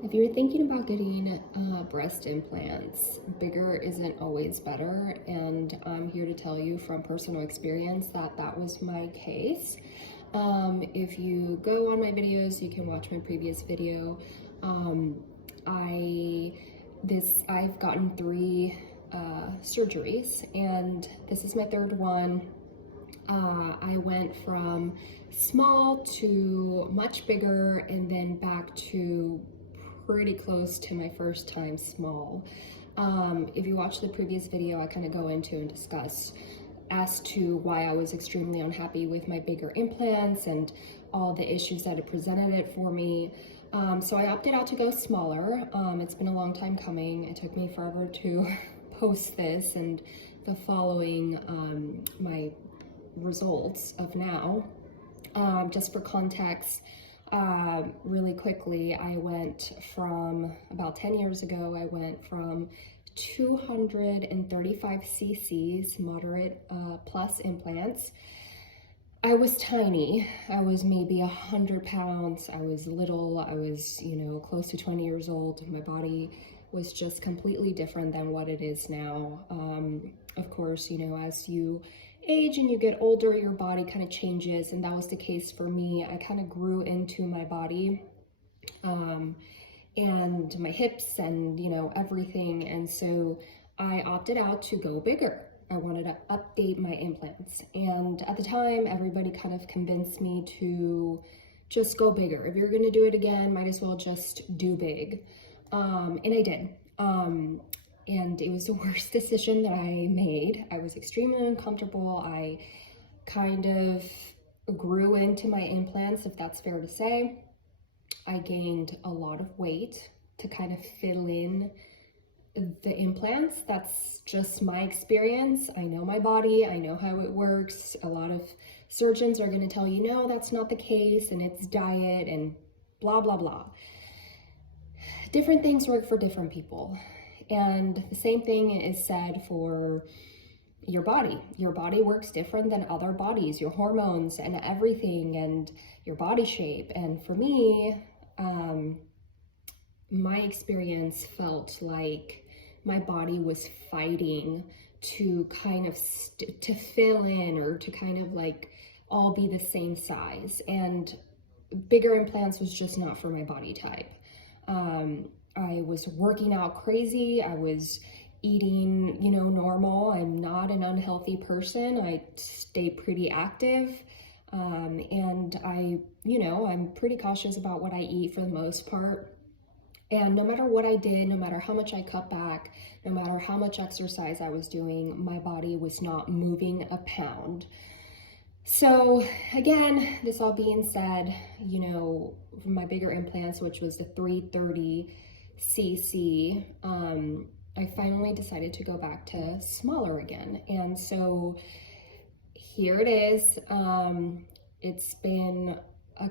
If you're thinking about getting breast implants, bigger isn't always better, and I'm here to tell you from personal experience that that was my case. If you go on my videos, you can watch my previous video. Um, I I've gotten three surgeries, and this is my third one. I went from small to much bigger and then back to pretty close to my first time small. If you watch the previous video, I kind of go into and discuss as to why I was extremely unhappy with my bigger implants and all the issues that it presented it for me. So I opted out to go smaller. It's been a long time coming. It took me forever to post this and the following my results of now. Just for context, really quickly, I went from about 10 years ago, I went from 235 cc's moderate plus implants. I was tiny. I was maybe 100 pounds. I was little. I was, close to 20 years old. My body was just completely different than what it is now. Of course, as you age and you get older, your body kind of changes, and that was the case for me. I kind of grew into my body and my hips and, everything. And so I opted out to go bigger. I wanted to update my implants. And at the time, everybody kind of convinced me to just go bigger. If you're gonna do it again, might as well just do big. And I did. And it was the worst decision that I made. I was extremely uncomfortable. I kind of grew into my implants, if that's fair to say. I gained a lot of weight to kind of fill in the implants. That's just my experience. I know my body, I know how it works. A lot of surgeons are going to tell you, no, that's not the case, and it's diet and blah, blah, blah. Different things work for different people. And the same thing is said for your body. Your body works different than other bodies, your hormones and everything, and your body shape. And for me, my experience felt like my body was fighting to kind of to fill in, or to kind of like all be the same size. And bigger implants was just not for my body type. I was working out crazy. I was eating, normal. I'm not an unhealthy person. I stay pretty active. And I'm pretty cautious about what I eat for the most part. And no matter what I did, no matter how much I cut back, no matter how much exercise I was doing, my body was not moving a pound. So again, this all being said, for my bigger implants, which was the 330 cc, I finally decided to go back to smaller again. And so here it is. It's been a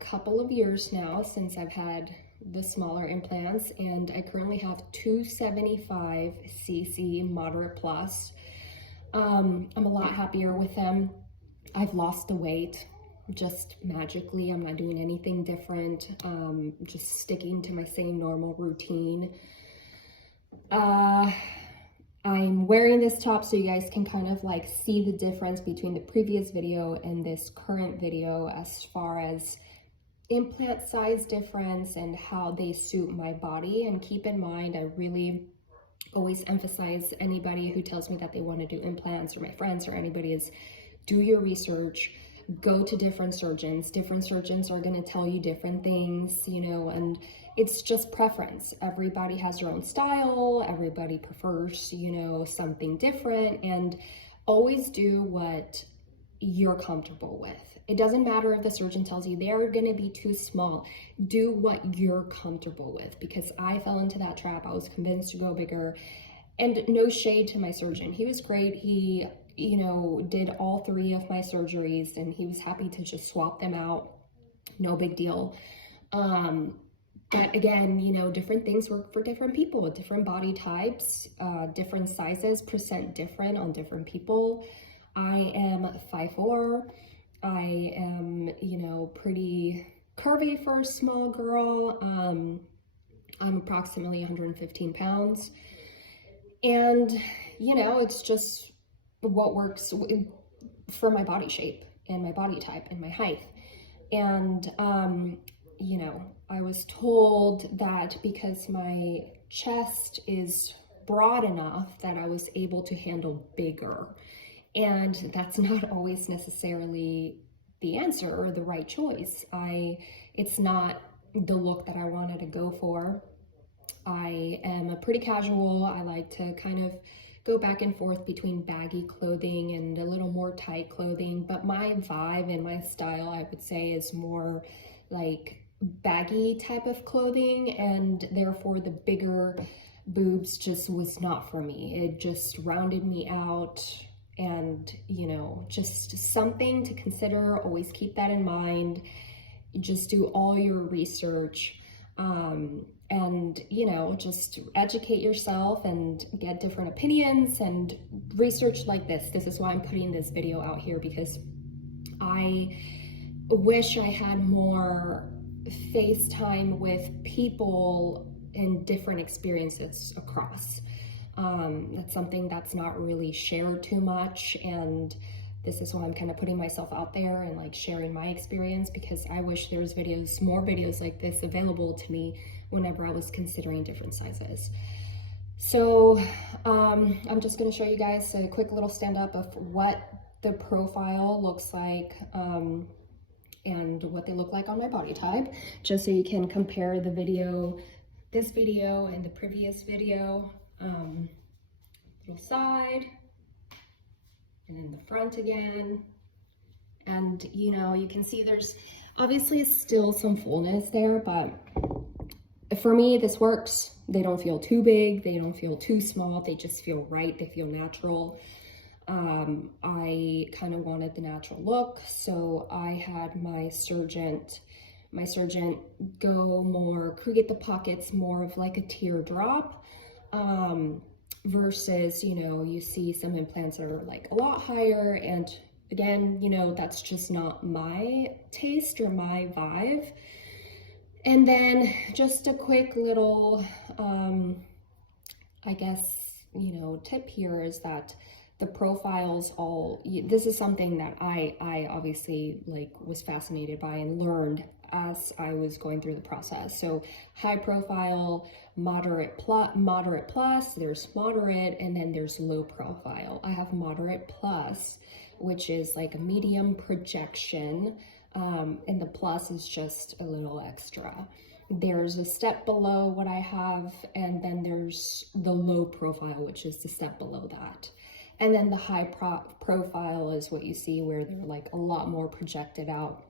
couple of years now since I've had the smaller implants, and I currently have 275 cc moderate plus. I'm a lot happier with them. I've lost the weight just magically. I'm not doing anything different, just sticking to my same normal routine. I'm wearing this top so you guys can kind of like see the difference between the previous video and this current video as far as implant size difference and how they suit my body. And keep in mind, I really always emphasize anybody who tells me that they want to do implants, or my friends or anybody, is do your research, go to different surgeons. Different surgeons are going to tell you different things, and it's just preference. Everybody has their own style. Everybody prefers, something different, and always do what you're comfortable with. It doesn't matter if the surgeon tells you they're going to be too small. Do what you're comfortable with, because I fell into that trap. I was convinced to go bigger, and no shade to my surgeon. He was great. He did all three of my surgeries, and he was happy to just swap them out. No big deal. But again, different things work for different people, different body types, different sizes, present different on different people. I am 5'4". I am, pretty curvy for a small girl. I'm approximately 115 pounds. And, you know, it's just what works for my body shape and my body type and my height. And, you know, I was told that because my chest is broad enough that I was able to handle bigger. And that's not always necessarily the answer or the right choice. It's not the look that I wanted to go for. I am a pretty casual. I like to kind of go back and forth between baggy clothing and a little more tight clothing, but my vibe and my style, I would say, is more like baggy type of clothing, and therefore the bigger boobs just was not for me. It just rounded me out, and, you know, just something to consider. Always keep that in mind. Just do all your research. And, you know, just educate yourself and get different opinions and research like this. This is why I'm putting this video out here, because I wish I had more FaceTime with people in different experiences across. That's something that's not really shared too much, and this is why I'm kind of putting myself out there and like sharing my experience, because I wish there was more videos like this available to me whenever I was considering different sizes. So I'm just going to show you guys a quick little stand up of what the profile looks like and what they look like on my body type, just so you can compare the video, this video and the previous video. Little side, and then the front again. And, you know, you can see there's obviously still some fullness there, but for me, this works. They don't feel too big, they don't feel too small, they just feel right, they feel natural. I kind of wanted the natural look, so I had my surgeon go more, create the pockets more of like a teardrop, versus, you know, you see some implants are like a lot higher, and again, you know, that's just not my taste or my vibe. And then just a quick little, I guess, you know, tip here is that the profiles this is something that I obviously like was fascinated by and learned as I was going through the process. So high profile, moderate plus, there's moderate, and then there's low profile. I have moderate plus, which is like a medium projection, and the plus is just a little extra. There's a step below what I have, and then there's the low profile, which is the step below that. And then the high profile is what you see, where they're like a lot more projected out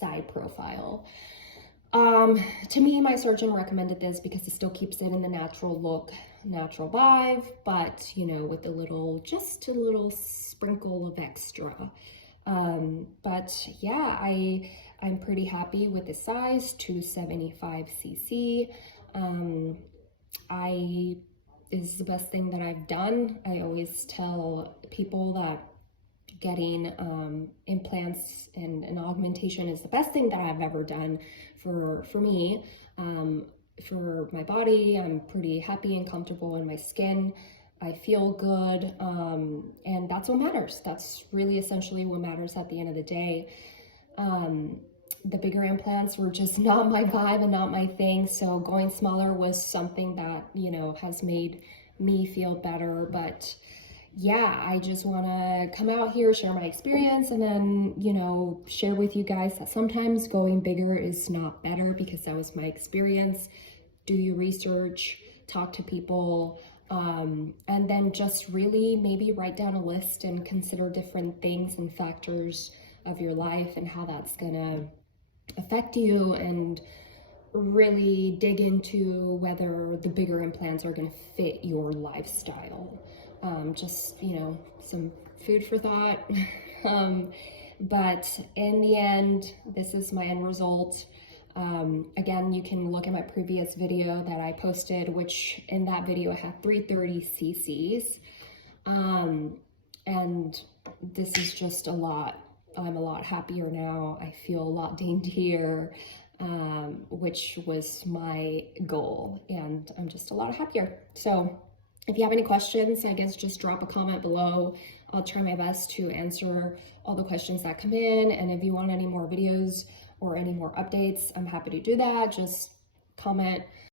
side profile. To me, my surgeon recommended this because it still keeps it in the natural look, natural vibe, but, you know, with just a little sprinkle of extra. But yeah, I'm pretty happy with the size, 275 cc. Is the best thing that I've done. I always tell people that getting implants and an augmentation is the best thing that I've ever done for me, for my body. I'm pretty happy and comfortable in my skin. I feel good, and that's what matters. That's really essentially what matters at the end of the day. The bigger implants were just not my vibe and not my thing, so going smaller was something that, you know, has made me feel better. But yeah, I just want to come out here, share my experience, and then, you know, share with you guys that sometimes going bigger is not better, because that was my experience. Do your research, talk to people, and then just really maybe write down a list and consider different things and factors of your life and how that's gonna affect you, and really dig into whether the bigger implants are gonna fit your lifestyle. Just, you know, some food for thought. But in the end, this is my end result. Again, you can look at my previous video that I posted, which in that video I had 330 cc's. And this is just a lot. I'm a lot happier now. I feel a lot daintier. which was my goal, and I'm just a lot happier. So if you have any questions, I guess just drop a comment below. I'll try my best to answer all the questions that come in, and if you want any more videos or any more updates, I'm happy to do that. Just comment